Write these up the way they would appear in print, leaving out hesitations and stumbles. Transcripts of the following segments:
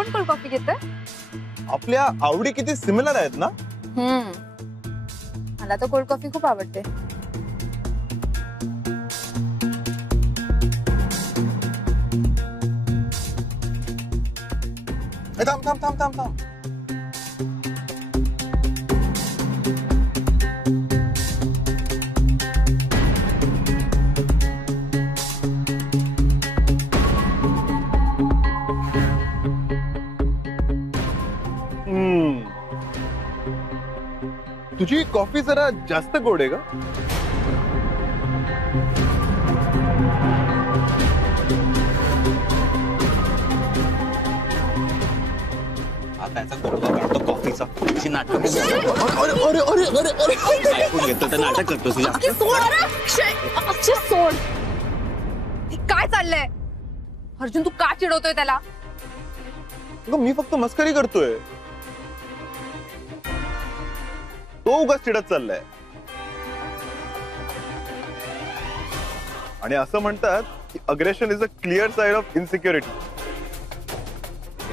पण cold coffee घेतोय? आपल्या आवडी किती सिमिलर आहेत ना. मला तर कोल्ड कॉफी खूप आवडते. थांब थांब थांब थांब थांब. तुझी कॉफी जरा जास्त गोड आहे का? कॉफीचा नाटक नाटक करतो. सोड. काय चाललंय अर्जुन? तू का चिडवतोय त्याला? मी फक्त मस्करी करतोय. तो उगाच चिडत चाललाय. आणि असं म्हणतात की aggression is a clear side of insecurity.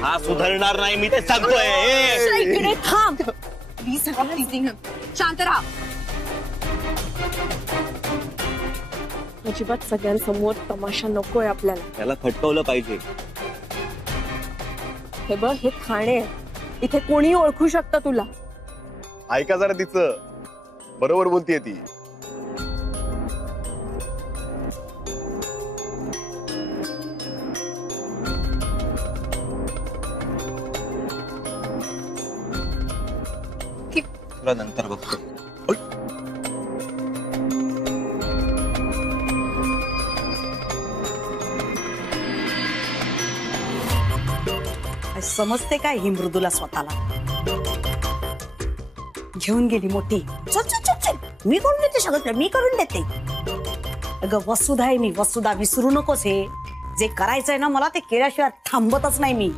हा सुधारणार नाही, मी ते सांगतोय. थांब प्लीज. शांत राहा. अजिबात सगळ्यांसमोर तमाशा नकोय आपल्याला. त्याला खटकवलं पाहिजे. हे बघ, हे खाणे इथे कोणी ओळखू शकतं तुला. ऐका जरा तिचं. बरोबर बोलतीये ती. तुला नंतर बघतो. समजते काय ही मृदूला स्वतःला? घेऊन गेली मोठी. चल चल चल चल, मी करून देते सगळं, मी करून देते. अगं वसुधा आहे मी, वसुधा. विसरू नकोस. हे जे करायचंय ना मला, ते केल्याशिवाय थांबतच नाही मी.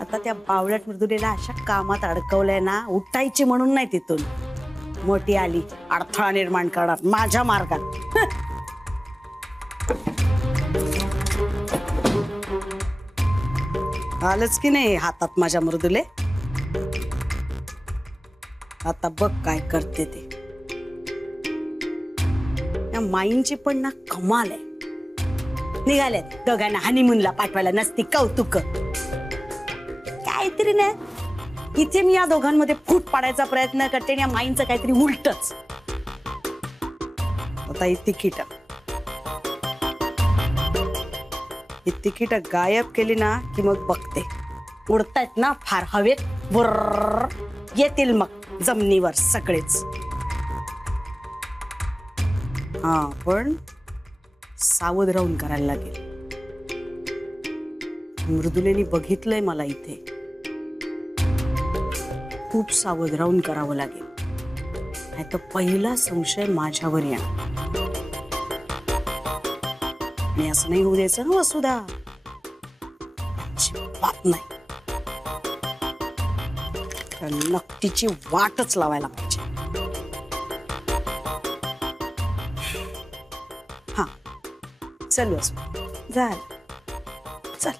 आता त्या बावळट मृदुलेला अशा कामात अडकवलंय ना, उठायची म्हणून नाही तिथून. मोठी आली अडथळा निर्माण करणार माझ्या मार्गात. आलंच की नाही हातात माझ्या मृदुले. आता बघ काय करते ते. या माईंची पण ना कमाल आहे. निघाल्यात दोघांना हनीमूनला पाठवायला. नसती कौतुक काहीतरी ना. इथे मी या दोघांमध्ये फूट पाडायचा प्रयत्न करते आणि या माईंचं काहीतरी उलटच. आता ही तिकीट गायब केली ना की मग बघते. उडतायत ना फार हवेत, बुर्र येतील मग जमिनीवर सगळेच. हा पण सावध राहून करायला लागेल. मृदुलेनी बघितलंय मला इथे. खूप सावध राहून करावं लागेल, नाही तर पहिला संशय माझ्यावर येणार. आणि असं नाही होऊ द्यायचं ना वसुधा. बात नाही. नक्कीची वाटच लावायला पाहिजे. हा चल वसुधा, झालं. चल.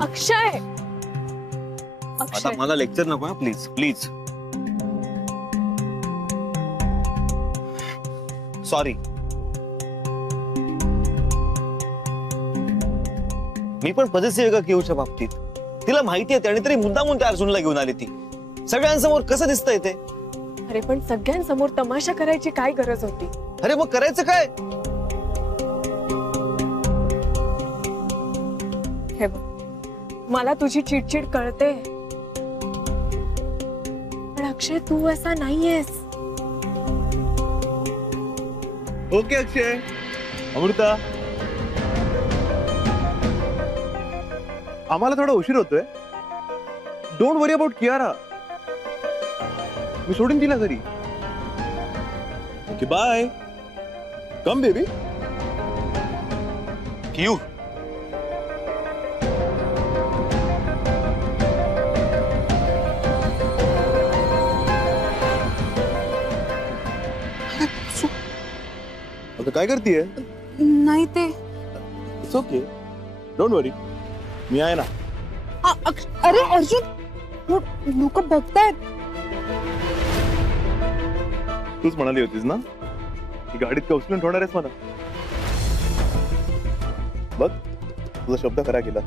अक्षय, आता मला लेक्चर नको प्लीज प्लीज. सॉरी. मी पण पॉझिटिव्ह आहे का किऊच्या बाबतीत? तिला माहिती आहे त्याने तरी मुद्दामून त्या अर्जुनला घेऊन आली ती. सगळ्यांसमोर कसं दिसतंय ते? अरे पण सगळ्यांसमोर तमाशा करायची काय गरज होती? अरे मग करायचं काय? हे बघ, मला तुझी चिडचिड कळते, पण अक्षय तू असा नाहीयेस. ओके अक्षय. अमृता, आम्हाला थोडा उशीर होतोय. Don't worry about Kiara. मी सोडून दिला घरी. Okay bye. Come baby. किऊ अगं काय करतेय? नाही ते इट्स ओके, डोंट वरी, मी आहे ना. अरे अर्जुन, लोक बघतायत. तूच म्हणाली होतीस ना की गाडीत का उचलून ठेवणार आहेस मला. बघ तुझा शब्द खरा केला.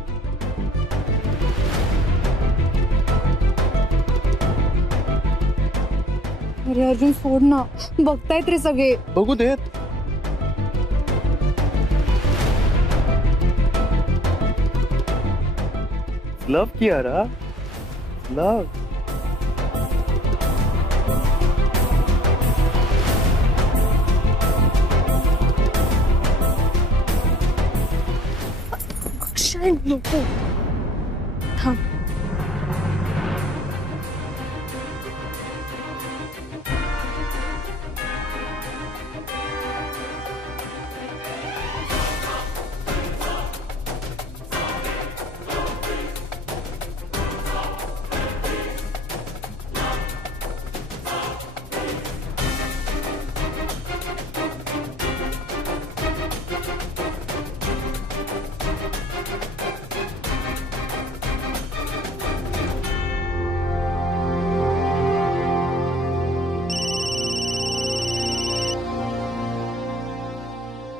अरे अर्जुन सोड ना, बघतायत रे सगळे. बघू देत. लव कियारा, लव. अक्षय नको. थांब.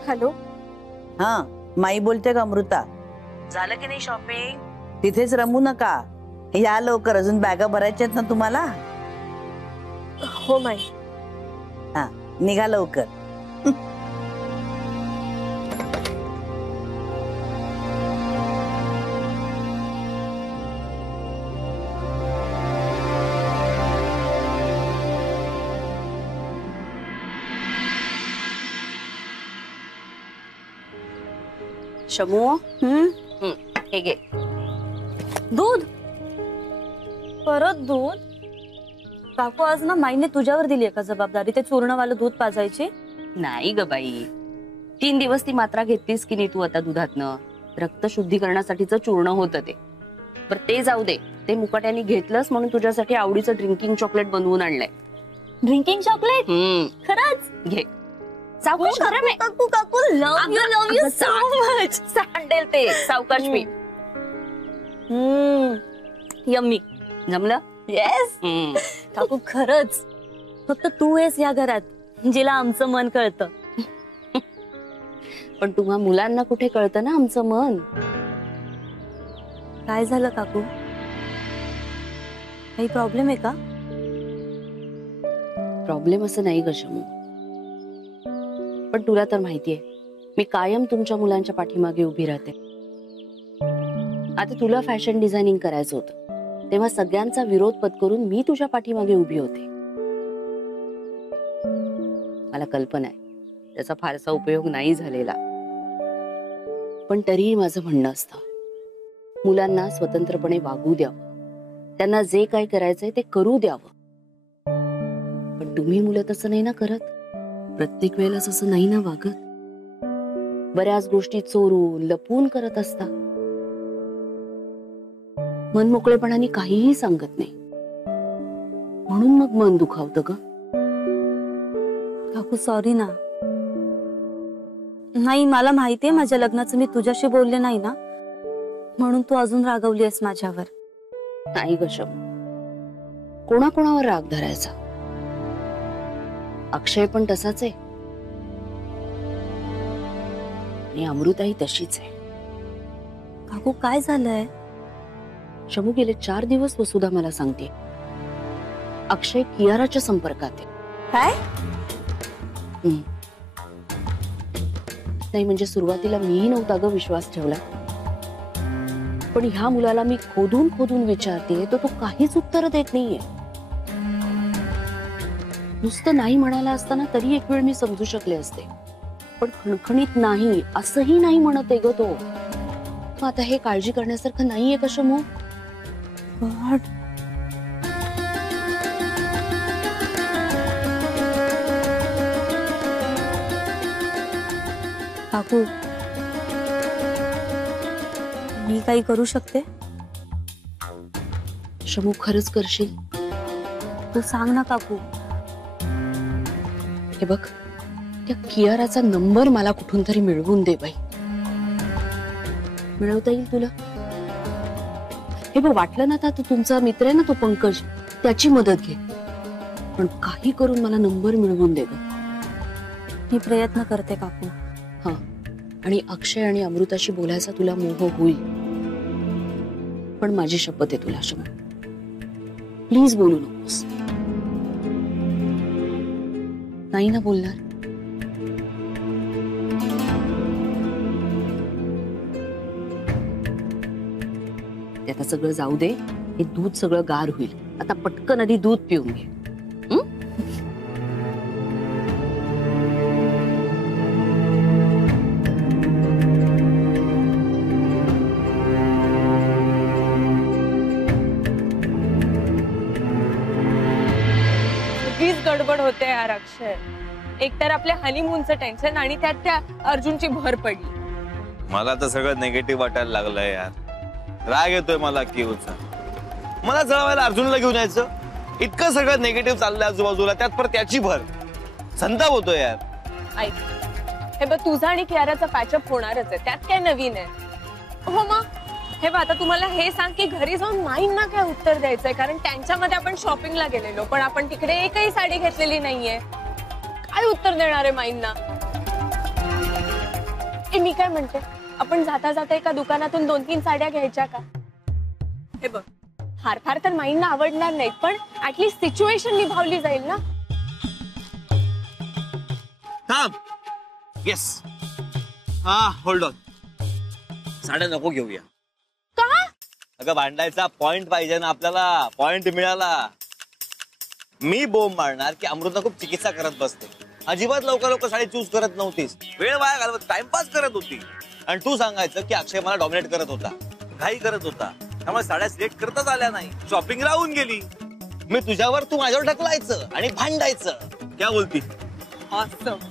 हॅलो. हा माई बोलते का अमृता? झालं की नाही शॉपिंग? तिथेच रमू नका, या लवकर, अजून बॅगा भरायच्या आहेत ना तुम्हाला. हो माई. हा निघा लवकर. शमू, हे घे दूध. परत दूध? काकू आज ना माईने तुझ्यावर दिली आहे का जबाबदारी ते चूर्णवालं दूध पाजायची? नाही ग बाई, 3 दिवस ती मात्रा घेतलीस की नाही तू आता दुधातनं, रक्त शुद्धीकरणासाठीचं चूर्ण होतं ते. बरं ते जाऊ दे, ते मुकाट्याने घेतलंस म्हणून तुझ्यासाठी आवडीचं ड्रिंकिंग चॉकलेट बनवून आणलंय. Drinking chocolate? खरंच घे. सावकाश गरम आहे. काकू काकू लव यू सो मच. सांडेल ते, सावकाश पी. यम्मी. जमलं? येस. काकू खरंच फक्त तू आहेस या घरात जिला आमचं मन कळतं. पण तुम्हा मुलांना कुठे कळतं ना आमचं मन. काय झालं काकू? काही प्रॉब्लेम आहे का? प्रॉब्लेम असं नाही ग शमू, पण तुला तर माहितीये मी कायम तुमच्या मुलांच्या पाठीमागे उभी राहते. आता तुला फॅशन डिझायनिंग करायचं होतं तेव्हा सगळ्यांचा विरोध पत्करून मी तुझ्या पाठीमागे उभी होते. मला कल्पना आहे त्याचा फारसा उपयोग नाही झालेला, पण तरीही माझं म्हणणं असतं मुलांना स्वतंत्रपणे वागू द्यावं, त्यांना जे काय करायचंय ते करू द्यावं. पण तुम्ही मुलं तसं नाही ना करत, प्रत्येक वेळेलाच असं नाही ना वागत. बऱ्याच गोष्टी चोरून लपून करत असता, मन मोकळेपणाने काहीही सांगत नाही, म्हणून मग मन दुखावतं ग. काकू सॉरी ना. नाही मला माहितीये माझ्या लग्नाचं मी तुझ्याशी बोलले नाही ना, म्हणून तू अजून रागवली आहेस माझ्यावर. नाही ग शमू, कोणाकोणावर राग धरायचा. अक्षय पण तसाच आहे आणि अमृताही तशीच आहे. काकू काय झालंय? शमू गेले 4 दिवस वसुधा मला सांगते अक्षय कियाराच्या संपर्कात आहे. काय? नाही म्हणजे सुरुवातीला मीही नव्हता ग विश्वास ठेवला, पण ह्या मुलाला मी खोदून खोदून विचारते तो काहीच उत्तर देत नाहीये. नुसतं नाही म्हणाला असताना तरी एक वेळ मी समजू शकले असते, पण खणखणीत नाही असंही नाही म्हणत आहे ग तो. मग आता हे काळजी करण्यासारखं नाहीये का शमू? गॉड. काकू मी काही करू शकते? शमू खरंच करशील? तू सांग ना काकू. हे बघ, त्या कियाराचा नंबर मला कुठून तरी मिळवून दे बाई. मिळवता येईल तुला? हे बघ, वाटलं ना, आता तुमचा मित्र आहे ना तो पंकज, त्याची मदत घे, पण काही करून मला नंबर मिळवून दे ग. मी प्रयत्न करते काकू. हा, आणि अक्षय आणि अमृताशी बोलायचा तुला मोह होईल, पण माझी शपथ आहे तुला शंभू, प्लीज बोलू नकोस. नाही ना बोलणार? ते आता सगळं जाऊ दे, हे दूध सगळं गार होईल. आता पटकन आधी दूध पिऊन घे. सगळीच गडबड होते यार अक्षय. एकतर आपल्या हनीमूनचं टेन्शन आणि त्यात त्या अर्जुनची भर पडली. मला तर सगळं निगेटिव्ह वाटायला लागलंय यार. राग येतोय मला किऊचा. मला जळवायला अर्जुनला घेऊन यायचं, इतकं सगळं निगेटिव्ह चाललंय आजूबाजूला, त्यात पर त्याची भर. संताप होतोय यार. ऐक, हे बघ, तुझा आणि कियाराचा पॅचअप होणारच आहे, त्यात काय नवीन आहे. हो मग हे बघ, आता तुम्हाला हे सांग की घरी जाऊन माईंना काय उत्तर द्यायचंय, कारण त्यांच्यामध्ये आपण शॉपिंगला गेलेलो, पण आपण तिकडे एकही साडी घेतलेली नाहीये. काय उत्तर देणार आहे माईंना? मी काय म्हणते, आपण जाता जाता एका दुकानातून 2-3 साड्या घ्यायच्या का? हे बघ, फार फार तर माईंना आवडणार नाहीत, पण ऍटलीस्ट सिच्युएशन निभावली जाईल ना. थांब. येस. हा, होल्ड ऑन. साड्या नको घेऊया. का? अगं, भांडायचा पॉइंट पाहिजे ना आपल्याला. पॉइंट मिळाला. मी बोंब मारणार की अमृता खूप चिकित्सा करत बसते, अजिबात लवकर साडी चूज करत नव्हतीस, वेळ वाया घालवत टाइमपास करत होती. आणि तू सांगायचं की अक्षय मला डॉमिनेट करत होता, घाई करत होता, त्यामुळे साड्या सिलेक्ट करताच आल्या नाही, शॉपिंग राहून गेली. मी तुझ्यावर, तू माझ्यावर ढकलायचं आणि भांडायचं. क्या बोलती? Awesome.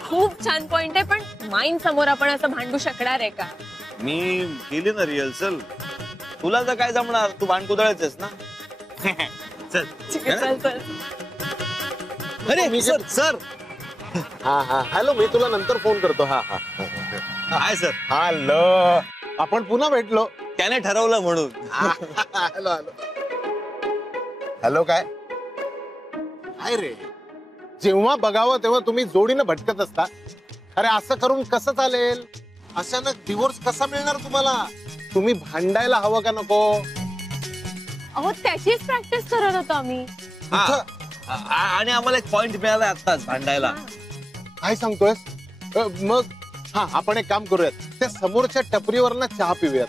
खूप छान पॉइंट आहे, पण माईन समोर आपण असं भांडू शकणार आहे का? मी केली ना रिहर्सल. तुला तर काय जमणार, तू भांडकुदळायचंस ना. चल. चल चल. अरे सर, सर. हा हा, हॅलो, मी तुला नंतर फोन करतो. हा हा. Hi sir. हॅलो, आपण पुन्हा भेटलो. त्याने ठरवलं म्हणून. Hello hello hello. काय काय रे, जेव्हा बघावं तेव्हा तुम्ही जोडीनं भटकत असता. अरे असं करून कसं चालेल? अचानक डिवोर्स कसा मिळणार तुम्हाला? तुम्ही भांडायला हवं का नको? अहो, त्याचीच प्रॅक्टिस करत होतो आम्ही. आणि आम्हाला एक पॉइंट मिळाला आत्ताच भांडायला. काय सांगतोय? मग हा, आपण एक काम करूयात, त्या समोरच्या टपरीवर ना चहा पिऊयात.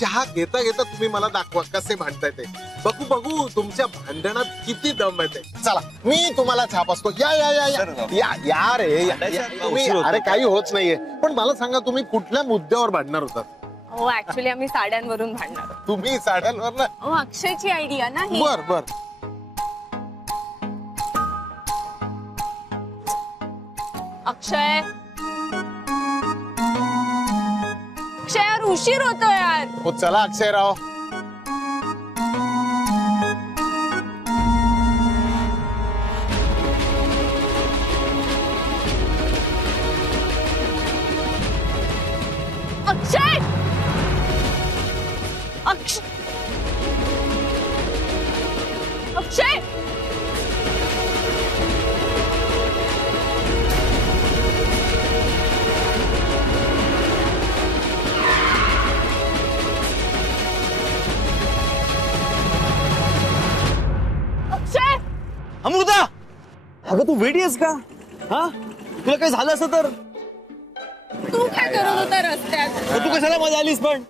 चहा घेता घेता तुम्ही मला दाखवा कसे भांडताय ते. बघू बघू तुमच्या भांडणात किती दम आहे ते. चला, मी तुम्हाला चहा पाचतो. या या या या या या रे या. तुम्ही, अरे काही होत नाहीये, पण मला सांगा तुम्ही कुठल्या मुद्द्यावर भांडणार होतात? हो, ऍक्च्युली आम्ही साड्यांवरून भांडणार होतो. तुम्ही साड्यांवर ना? हो, अक्षयची आयडिया ना ही. बर बर. अक्षय, अक्षय यार, उशीर होतो यार. हो चला अक्षयराव. अक्षय, अक्षय, अक्षय. अमृता, अगं तू वेडी आहेस का? हा, तुला काही झालं असं तर? तू काय करत होता रस्त्यात? तू कशाला मध्ये आलीस? पण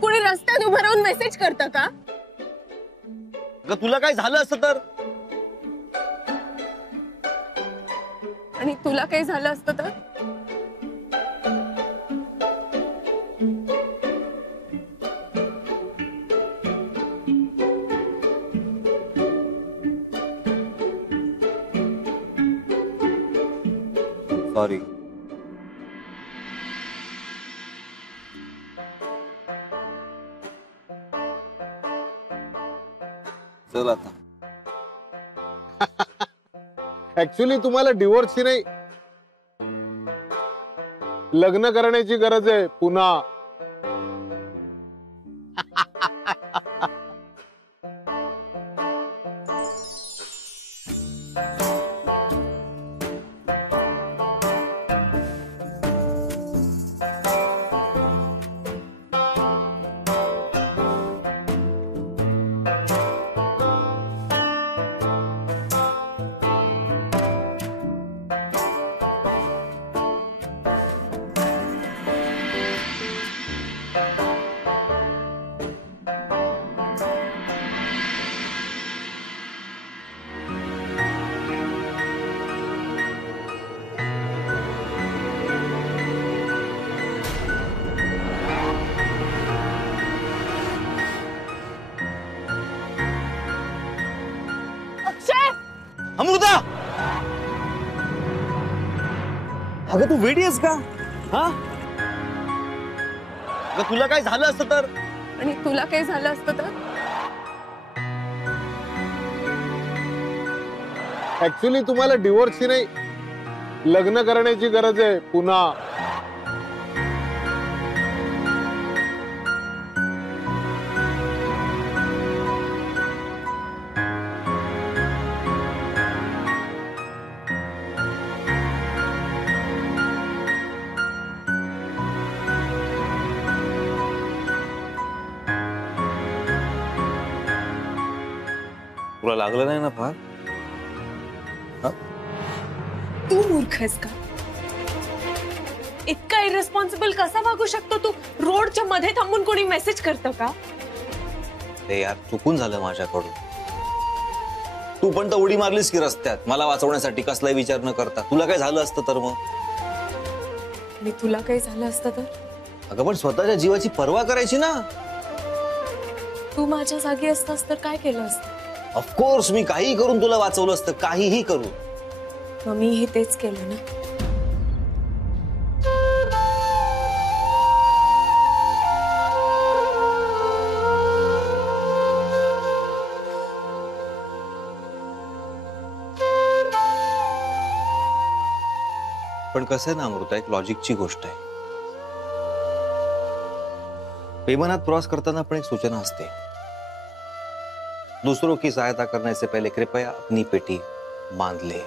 कुणी रस्त्यात उभं राहून मेसेज करतं का? अगं तुला काही झालं असं तर? आणि तुला काही झालं असतं तर? सॉरी. चल आता. ऍक्च्युली तुम्हाला डिवोर्सची नाही लग्न करण्याची गरज आहे पुन्हा. अमृता, अगं तू वेडी आहेस का? हा, अगं तुला काय झालं असतं तर? आणि तुला काही झालं असतं तर? ऍक्च्युली तुम्हाला डिवोर्सची नाही, लग्न करण्याची गरज आहे पुन्हा. तुला लागलं नाही ना फार? तू मूर्ख आहेस का? इतका इरेस्पॉन्सिबल कसा वागू शकतो तू? रोडच्या मध्ये थांबून कोणी मेसेज करतं का? ते यार चुकून झालं माझ्याकडून. तू पण तर उडी मारलीस की रस्त्यात मला वाचवण्यासाठी, कसलाही विचार न करता. तुला काय झालं असतं तर मग? मी तुला काही झालं असतं तर? अगं पण स्वतःच्या जीवाची पर्वा करायची ना. तू माझ्या जागी असतास तर काय केलं असतं? ऑफकोर्स मी काहीही करून तुला वाचवलं असतं, काहीही करू. मग मीही तेच केलं ना. पण कसं आहे ना अमृता, एक लॉजिकची गोष्ट आहे. विमानात प्रवास करताना पण एक सूचना असते, दूसरों की सहायता करने से पहले कृपया अपनी पेटी बांध ले.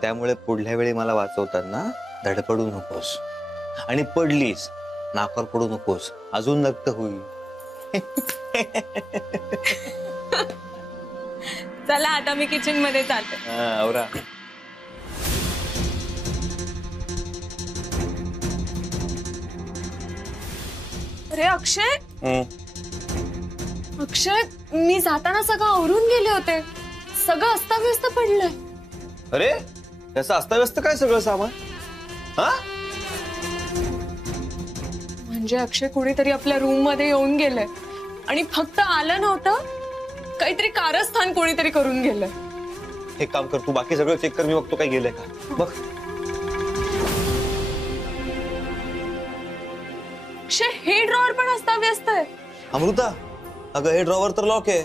त्यामुळे पुढल्या वेळी मला वाचवताना धडपडू नकोस, आणि पडलीस नाकावर पडू नकोस, अजून नक्त होईल. चला आता मी किचन मध्ये चालते. आवरा. अरे अक्षय, अक्षय, मी जाताना सगळं आवरून गेले होते. सगळं अस्ताव्यस्त पडलंय. अरे त्याचं अस्ताव्यस्त काय सगळं सामान? हा, म्हणजे अक्षय कोणीतरी आपल्या रूम मध्ये येऊन गेलंय आणि फक्त आलं नव्हतं, काहीतरी कारस्थान कोणीतरी करून गेलंय. एक काम कर, तू बाकी सगळं चेक कर, मी बघतो काय गेलंय का बघ. अक्षय, हे ड्रॉवर पण अस्ताव्यस्त आहे. अमृता, अगं हे ड्रॉवर तर लॉक आहे,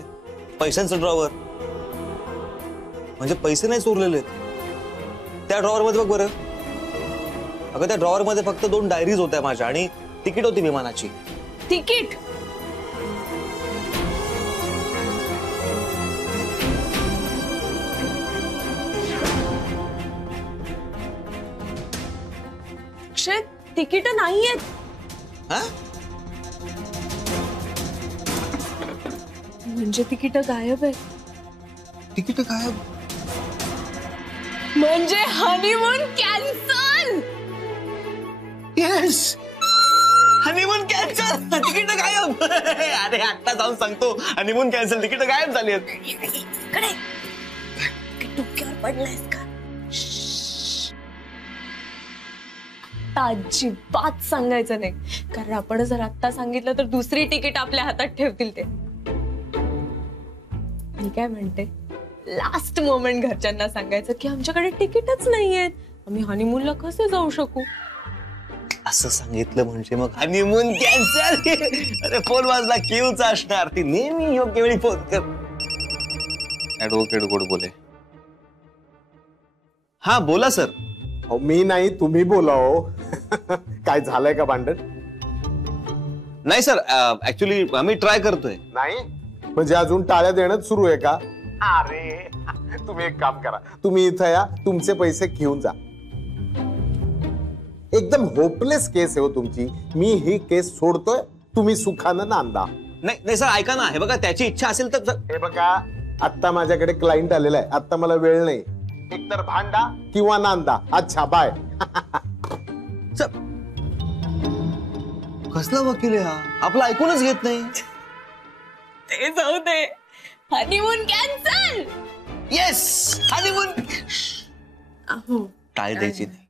पैशांचं ड्रॉवर. म्हणजे पैसे नाही चोरलेले. त्या ड्रॉवर मध्ये बघ बरं. अगं त्या ड्रॉवर मध्ये फक्त 2 डायरीज होत्या माझ्या आणि तिकीट होती विमानाची. तिकीट? अक्षय, तिकीट नाहीयेत. हा, म्हणजे तिकीट गायब आहे. तिकीट गायब म्हणजे honeymoon cancel. Yes, honeymoon cancel, ticket गायब. अरे आता जाऊन सांगतो, हनीमून कॅन्सल, तिकीट गायब झाली आहेत. डोक्यावर पडलायस का? अजिबात सांगायचं नाही, कारण आपण जर आता सांगितलं तर दुसरी तिकीट आपल्या हातात ठेवतील ते. मी काय म्हणते, लास्ट मोमेंट घरच्यांना सांगायचं की आमच्याकडे तिकीटच नाहीयेत, आम्ही हनीमूनला कसे जाऊ शकू. असं सांगितलं म्हणजे मग हनीमून कॅन्सल. अरे फोन वाजला, क्यूचा असणार. ती नेहमी योग्य वेळी फोन कर. ऍडव्होकेट गोड बोले. हा बोला सर. मी नाही, तुम्ही बोला हो. काय झालंय का भांडण? नाही सर, ऍक्च्युली आम्ही ट्राय करतोय. नाही म्हणजे अजून टाळ्या देणं सुरू आहे का? अरे तुम्ही एक काम करा, तुम्ही इथं या, तुमचे पैसे घेऊन जा. एकदम होपलेस केस आहे हो तुमची. मी ही केस सोडतोय, तुम्ही सुखानं नांदा. नाही सर, ऐका ना, हे बघा त्याची इच्छा असेल तर हे बघा, आता माझ्याकडे क्लायंट आलेला आहे, आता मला वेळ नाही. एकतर भांडा किंवा नांदा. अच्छा बाय. कसला वकील आहे हा? आपलं ऐकूनच घेत नाही. ते जाऊ दे, हनीमून कॅन्सल. Yes, honeymoon. टाळी द्यायची नाही.